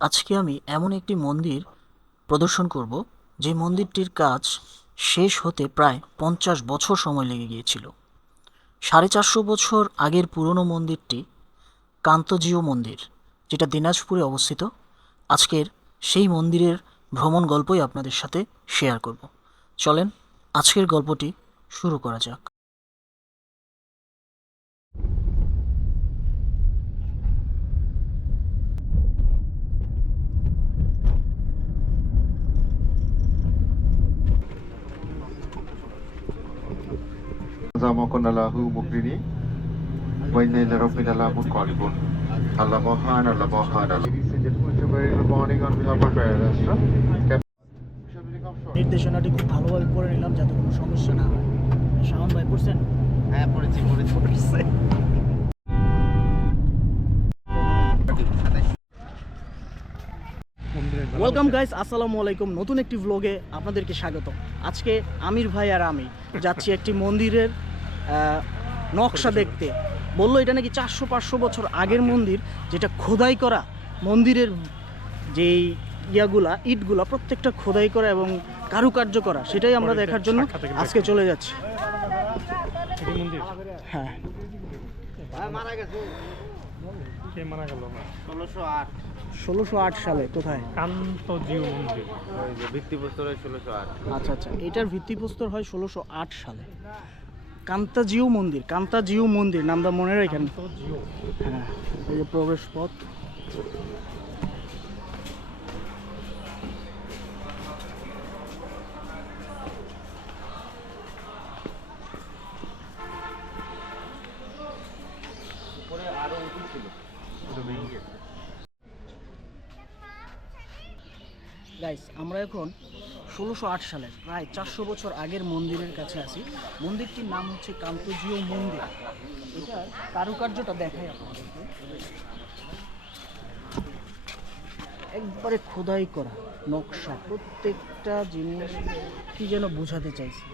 আজকে আমি এমন একটি মন্দির প্রদর্শন করব, যে মন্দিরটির কাজ শেষ হতে প্রায় পঞ্চাশ বছর সময় লেগে গিয়েছিল। সাড়ে চারশো বছর আগের পুরনো মন্দিরটি কান্তজিও মন্দির, যেটা দিনাজপুরে অবস্থিত। আজকের সেই মন্দিরের ভ্রমণ গল্পই আপনাদের সাথে শেয়ার করব। চলেন, আজকের গল্পটি শুরু করা যাক। Our restaurant. Cap- Shall we become short? নির্দেশনাটি খুব ভালোভাবে পড়ে নিলাম যাতে কোনো সমস্যা না হয়। শাওন ভাই পড়ছেন? হ্যাঁ পড়েছি পড়েছি। পড়েছি। ওয়েলকাম গাইস আসসালামু আলাইকুম। নতুন একটি ভ্লগে আপনাদেরকে স্বাগত আজকে আমির ভাই আর আমি যাচ্ছি একটি মন্দিরের নকশা দেখতে। বলল এটা নাকি চারশো পাঁচশো বছর আগের মন্দির যেটা খোদাই করা মন্দিরের যেই ইয়াগুলা ইটগুলা প্রত্যেকটা খোদাই করা এবং কারুকার্য করা সেটাই আমরা দেখার জন্য আজকে চলে যাচ্ছি। হ্যাঁ। মারা গেছে। কে মারা গেল? না ষোলোশো আট সালে কোথায়? কান্ত মন্দির। ভিত্তিপ্রস্তর হয় ষোলোশো আট। আচ্ছা আচ্ছা। এটার ভিত্তিপ্রস্তর হয় ষোলোশো আট সালে। কান্তাজিও মন্দির কান্তাজিও মন্দির নামটা মনে রাখেন? হ্যাঁ এই যে প্রবেশ পথ। গাইস আমরা এখন ষোলোশো আট সালের প্রায় চারশো বছর আগের মন্দিরের কাছে আছি মন্দিরটির নাম হচ্ছে কান্তজিও মন্দির। এটার কারুকার্যটা দেখাই আপনাদেরকে। একবারে খোদাই করা নকশা প্রত্যেকটা জিনিস কি যেন বোঝাতে চাইছে।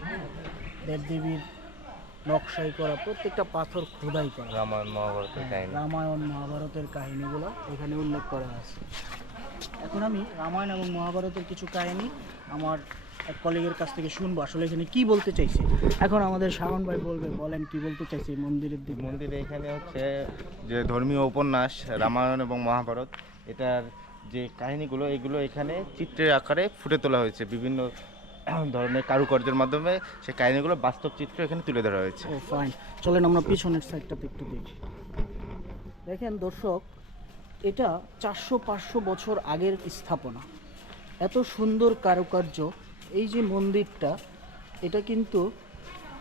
দেবদেবীর নকশাই করা প্রত্যেকটা পাথর খোদাই করা। রামায়ণ মহাভারতের কাহিনী। রামায়ণ মহাভারতের কাহিনীগুলো এখানে উল্লেখ করা আছে। এখন আমি রামায়ণ এবং মহাভারতের কিছু কাহিনী আমার এক কলিগের কাছ থেকে শুনব। আসলে এখানে কি বলতে চাইছে? এখন আমাদের শাওন ভাই বলবে বলেন কি বলতে চাইছে মন্দিরের দিকে? মন্দিরে এখানে হচ্ছে যে ধর্মীয় উপন্যাস রামায়ণ এবং মহাভারত এটার যে কাহিনীগুলো এগুলো এখানে চিত্রের আকারে ফুটে তোলা হয়েছে। বিভিন্ন ধরনের কারুকার্যের মাধ্যমে সেই কাহিনীগুলো বাস্তব চিত্র এখানে তুলে ধরা হয়েছে। ও ফাইন চলেন আমরা পিছনের সাইডটাতে একটু দেখি। দেখেন দর্শক এটা চারশো পাঁচশো বছর আগের স্থাপনা। এত সুন্দর কারুকার্য। এই যে মন্দিরটা এটা কিন্তু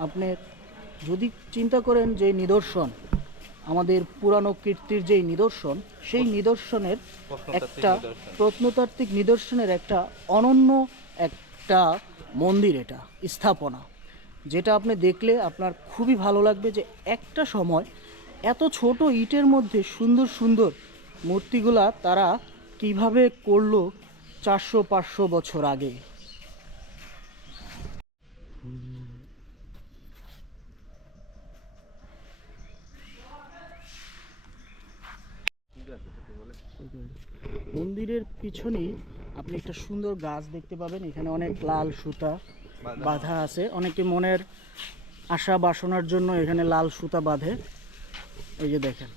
আপনি যদি চিন্তা করেন যে নিদর্শন আমাদের পুরানো কীর্তির যেই নিদর্শন সেই নিদর্শনের একটা প্রত্নতাত্ত্বিক নিদর্শনের একটা অনন্য একটা মন্দির এটা স্থাপনা। যেটা আপনি দেখলে আপনার খুবই ভালো লাগবে যে একটা সময় এত ছোট ইটের মধ্যে সুন্দর সুন্দর মূর্তিগুলা তারা কীভাবে করল চারশো পাঁচশো বছর আগে? মন্দিরের পিছনেই আপনি একটা সুন্দর গাছ দেখতে পাবেন। এখানে অনেক লাল সুতা বাঁধা আছে। অনেকে মনের আশা বাসনার জন্য এখানে লাল সুতা বাঁধে। এই যে দেখেন।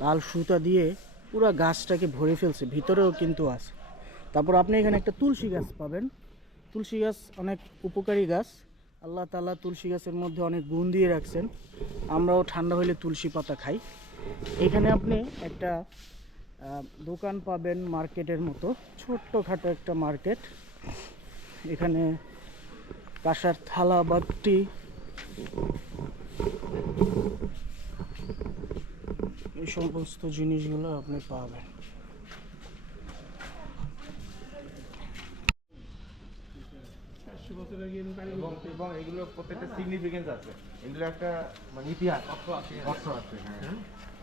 লাল সুতা দিয়ে পুরো গাছটাকে ভরে ফেলছে, ভিতরেও কিন্তু আছে। তারপর আপনি এখানে একটা তুলসী গাছ পাবেন। তুলসী গাছ অনেক উপকারী গাছ। আল্লাহ তাআলা তুলসী গাছের মধ্যে অনেক গুণ দিয়ে রাখছেন। আমরাও ঠান্ডা হলে তুলসী পাতা খাই। এখানে আপনি একটা দোকান পাবেন মার্কেটের মতো। ছোট্টখাটো একটা মার্কেট। এখানে কাঁসার থালা, বাটি। এই সমস্ত জিনিসগুলো আপনি পাবেন। এবং এগুলো প্রত্যেকটা সিগনিফিকেন্স আছে। এগুলো একটা মানে ইতিহাস। অর্থ আছে। অর্থ আছে হ্যাঁ।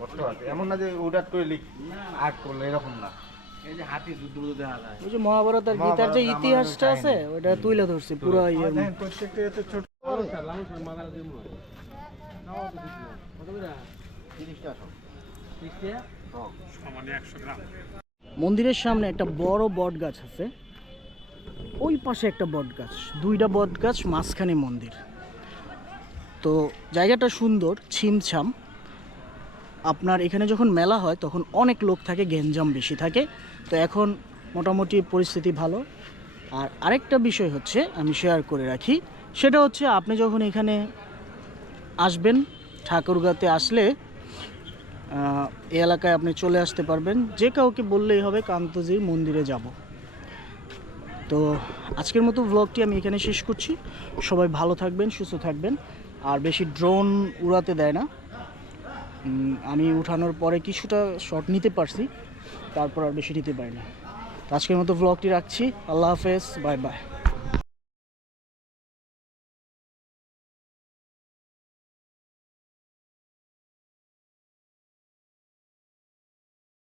অর্থ আছে। এমন না যে উডাট করে লিখ আর্ট করল এরকম না। এই যে হাতি যুদ্ধ ওই যে মহাভারত আর গীতার যে ইতিহাসটা আছে ওটা তুলে ধরছি পুরো ইয়ের প্রত্যেকটা এত ছোট তিরিশটা মন্দিরের সামনে একটা বড় বট গাছ আছে। ওই পাশে একটা বট গাছ দুইটা বট গাছ মাঝখানে মন্দির। তো জায়গাটা সুন্দর ছিমছাম। আপনার এখানে যখন মেলা হয় তখন অনেক লোক থাকে গ্যাঞ্জাম বেশি থাকে। তো এখন মোটামুটি পরিস্থিতি ভালো। আর আরেকটা বিষয় হচ্ছে আমি শেয়ার করে রাখি সেটা হচ্ছে আপনি যখন এখানে আসবেন ঠাকুরগাতে আসলে এই এলাকায় আপনি চলে আসতে পারবেন। যে কাউকে বললেই হবে, কান্তজির মন্দিরে যাব। তো আজকের মতো ব্লগটি আমি এখানে শেষ করছি। সবাই ভালো থাকবেন, সুস্থ থাকবেন। আর বেশি ড্রোন উড়াতে দেয় না। আমি উঠানোর পরে কিছুটা শট নিতে পারছি, তারপর আর বেশি নিতে পারি না আজকের মতো ব্লগটি রাখছি। আল্লাহ হাফেজ, বাই বাই।